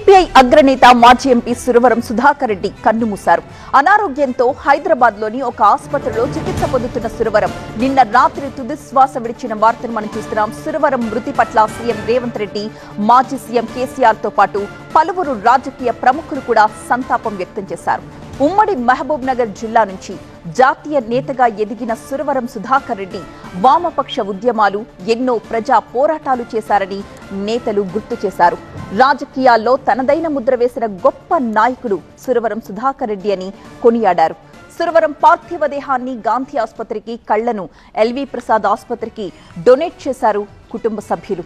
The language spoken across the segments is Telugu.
సిపిఐ అగ్రనేత మాజీ ఎంపీ సురవరం సుధాకర్ రెడ్డి కన్నుమూశారు. అనారోగ్యంతో హైదరాబాద్ లోని ఒక ఆసుపత్రిలో చికిత్స పొందుతున్న సురవరం నిన్న రాత్రి తుది శ్వాస విడిచిన వార్తను మనం చూస్తున్నాం. సురవరం మృతి పట్ల సీఎం రేవంత్ రెడ్డి, మాజీ సీఎం కేసీఆర్ తో పాటు పలువురు రాజకీయ ప్రముఖులు కూడా సంతాపం వ్యక్తం చేశారు. ఉమ్మడి మహబూబ్ నగర్ జిల్లా నుంచి జాతీయ నేతగా ఎదిగిన సురవరం సుధాకర్ రెడ్డి వామపక్ష ఉద్యమాలు, ఎన్నో ప్రజా పోరాటాలు చేశారని నేతలు గుర్తు చేశారు. రాజకీయాల్లో తనదైన ముద్ర వేసిన గొప్ప నాయకుడు సురవరం సుధాకర్ రెడ్డి అని కొనియాడారు. సురవరం పార్థివ దేహాన్ని గాంధీ ఆసుపత్రికి, కళ్లను ఎల్వి ప్రసాద్ ఆసుపత్రికి డొనేట్ చేశారు కుటుంబ సభ్యులు.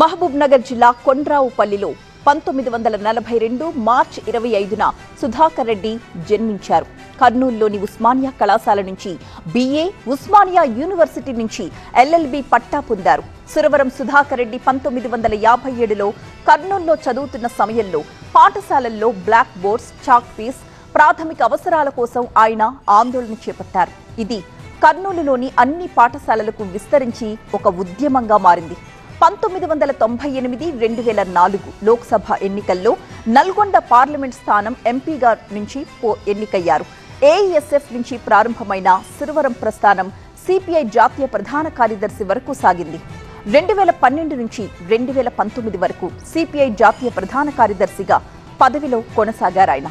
మహబూబ్ నగర్ జిల్లా కొండ్రావుపల్లిలో 1942 మార్చి 25న సుధాకర్ రెడ్డి జన్మించారు. కర్నూలులోని ఉస్మానియా కళాశాల నుంచి BA, ఉస్మానియా యూనివర్సిటీ నుంచి LLB పట్టా పొందారు. సురవరం సుధాకర్ రెడ్డి 1957లో కర్నూలులో చదువుతున్న సమయంలో పాఠశాలల్లో బ్లాక్ బోర్డ్స్, చాక్ పీస్, ప్రాథమిక అవసరాల కోసం ఆయన ఆందోళన చేపట్టారు. ఇది కర్నూలులోని అన్ని పాఠశాలలకు విస్తరించి ఒక ఉద్యమంగా మారింది. 1998, 2004 లోక్సభ ఎన్నికల్లో నల్గొండ పార్లమెంట్ స్థానం ఎంపీగా నుంచి ఎన్నికయ్యారు. AESF నుంచి ప్రారంభమైన సురవరం ప్రస్థానం సిపిఐ జాతీయ ప్రధాన కార్యదర్శి వరకు సాగింది. 2012 నుంచి 2019 వరకు సిపిఐ జాతీయ ప్రధాన కార్యదర్శిగా పదవిలో కొనసాగారాయన.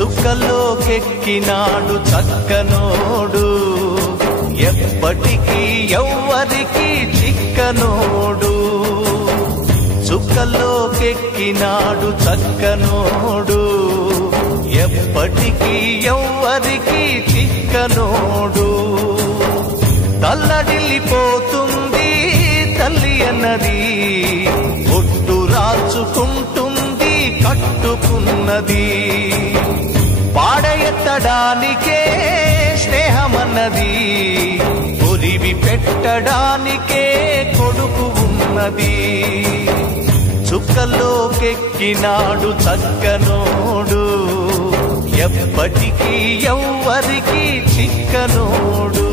చుక్కలోకెక్కినాడు చక్కనోడు, ఎప్పటికీ ఎవ్వరికి చిక్కనోడు. చుక్కలోకెక్కినాడు చక్కనోడు, ఎప్పటికీ ఎవ్వరికి చిక్కనోడు. తల్లడిల్లిపోతుంది తల్లి అన్నది, ఒట్టు రాచుకుంటుంది కట్టుకున్నది. పాడెత్తడానికే స్నేహమన్నది, ఒరివి పెట్టడానికే కొడుకు ఉన్నది. చుక్కలోకెక్కినాడు చక్కనోడు, ఎప్పటికీ ఎవ్వరికి చిక్కనోడు.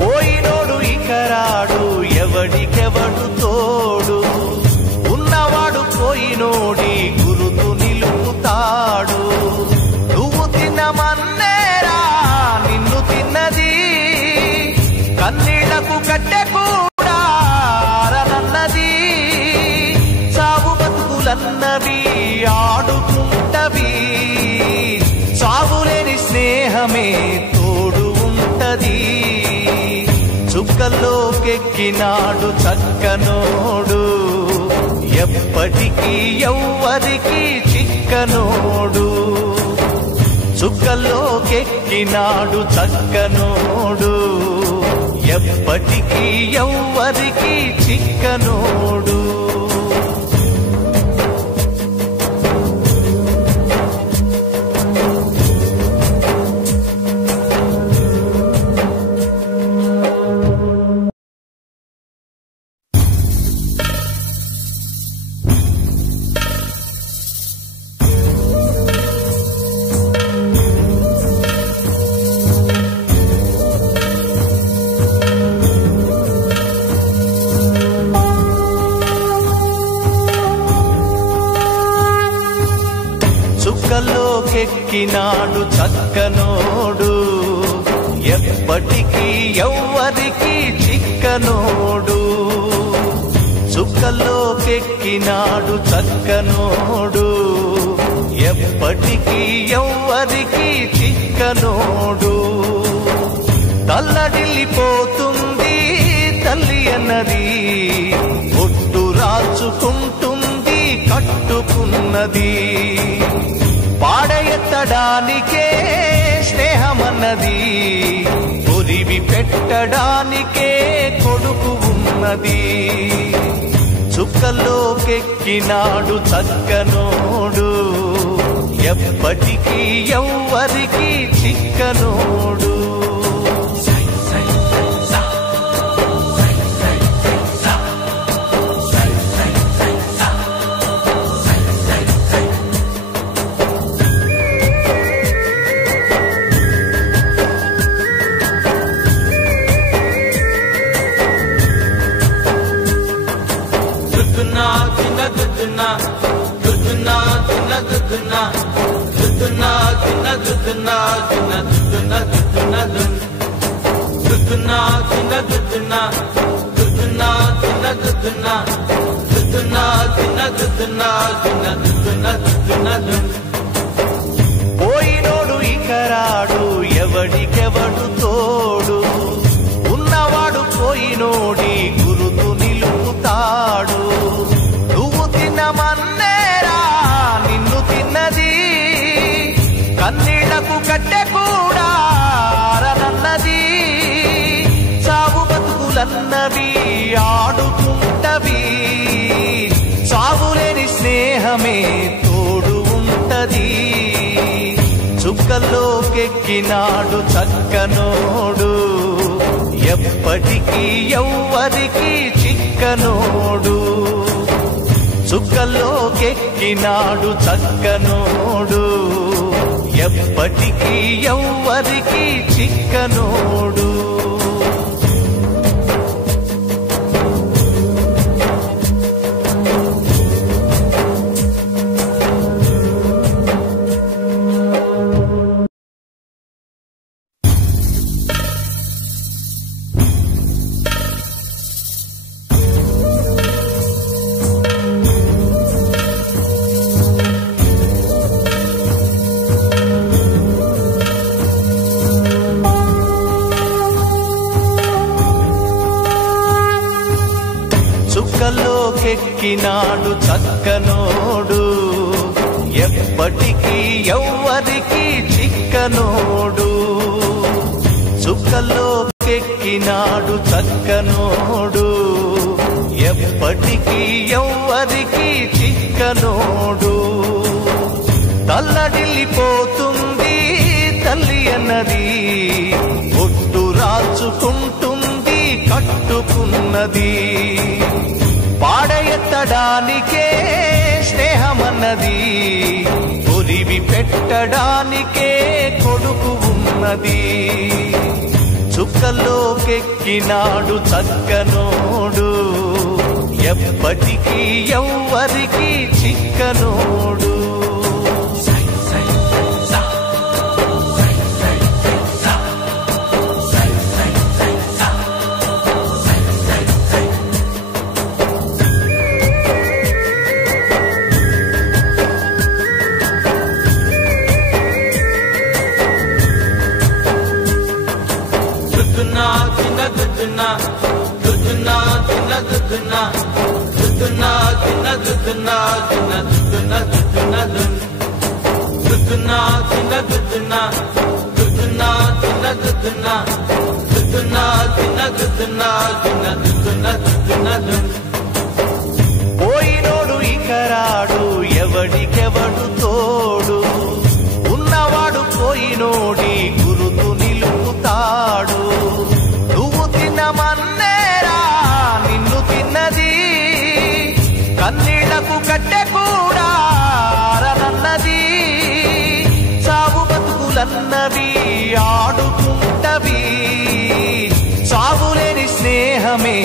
పోయినోడు ఇకరాడు, ఎవడికెవడు తోడు, ఉన్నవాడు పోయినోడి గురుతు నిలుపుతాడు. నువ్వు తిన్నమన్నేరా నిన్ను తిన్నది, కన్నీళ్లకు కట్టె కూడా అరనన్నది. చావు బతుకులన్నవి ఆడుకుంటవి, చావులేని స్నేహమే తోడు ఉంటది. చుక్కల్లోకెక్కినాడు చక్కనోడు, ఎప్పటికీ ఎవ్వరికి చిక్కనోడు. చుక్కల్లోకెక్కినాడు చక్కనోడు, ఎప్పటికీ ఎవ్వరికి చిక్కనోడు. చుక్కల్లోకెక్కినాడు చక్కనోడు, ఎప్పటికీ ఎవ్వరికి చిక్కనోడు చుక్కలోకెక్కినాడు చక్కనోడు ఎప్పటికీ ఎవ్వరికి చిక్కనోడు తల్లడిల్లిపోతుంది తల్లి అన్నది ఒట్టు రాచుకుంటుంది కట్టుకున్నది పాడెత్తడానికే స్నేహమన్నది ఒరివి పెట్టడానికే కొడుకు ఉన్నది చుక్కలోకెక్కినాడు చక్కనోడు ఎప్పటికీ ఎవ్వరికి చిక్కనోడు పోయినోడు ఇకరాడు ఎవడికెవడు తోడు ఉన్నవాడు పోయినోడి గురుతు నిలుపుతాడు నువ్వు తిన్నమన్నేరా నిన్ను తిన్నది కన్నీళ్లకు కట్టె కూడా అరనన్నది చావు బతుకులన్నవి ఆడుకుంటవి చావులేని స్నేహమే తోడు ఉంటది చుక్కల్లోకెక్కినాడు చక్కనోడు ఎప్పటికీ ఎవ్వరికి చిక్కనోడు చుక్కల్లోకెక్కినాడు చక్కనోడు ఎప్పటికీ ఎవ్వరికి చిక్కనోడు చుక్కల్లోకెక్కినాడు చక్కనోడు ఎప్పటికీ ఎవ్వరికి చిక్కనోడు చుక్కల్లోకెక్కినాడు చక్కనోడు ఎప్పటికీ ఎవ్వరికి చిక్కనోడు తల్లడిల్లిపోతుంది తల్లి అన్నది ఒట్టు రాచుకుంటుంది కట్టుకున్నది పాడెత్తడానికే స్నేహమన్నది ఒరివి పెట్టడానికే కొడుకు ఉన్నది చుక్కల్లోకెక్కినాడు చక్కనోడు ఎప్పటికీ ఎవ్వరికి చిక్కనోడు పోయినోడు ఇకరాడు ఎవడికెవడు తోడు ఉన్నవాడు పోయినోడి గురుతు నిలుపుతాడు నువ్వు తిన్నమన్నేరా నిన్ను తిన్నది కన్నీళ్లకు కట్టె కూడా అరనన్నది చావు బతుకులన్నవి ఆడుకుంటవి చావులేని స్నేహమే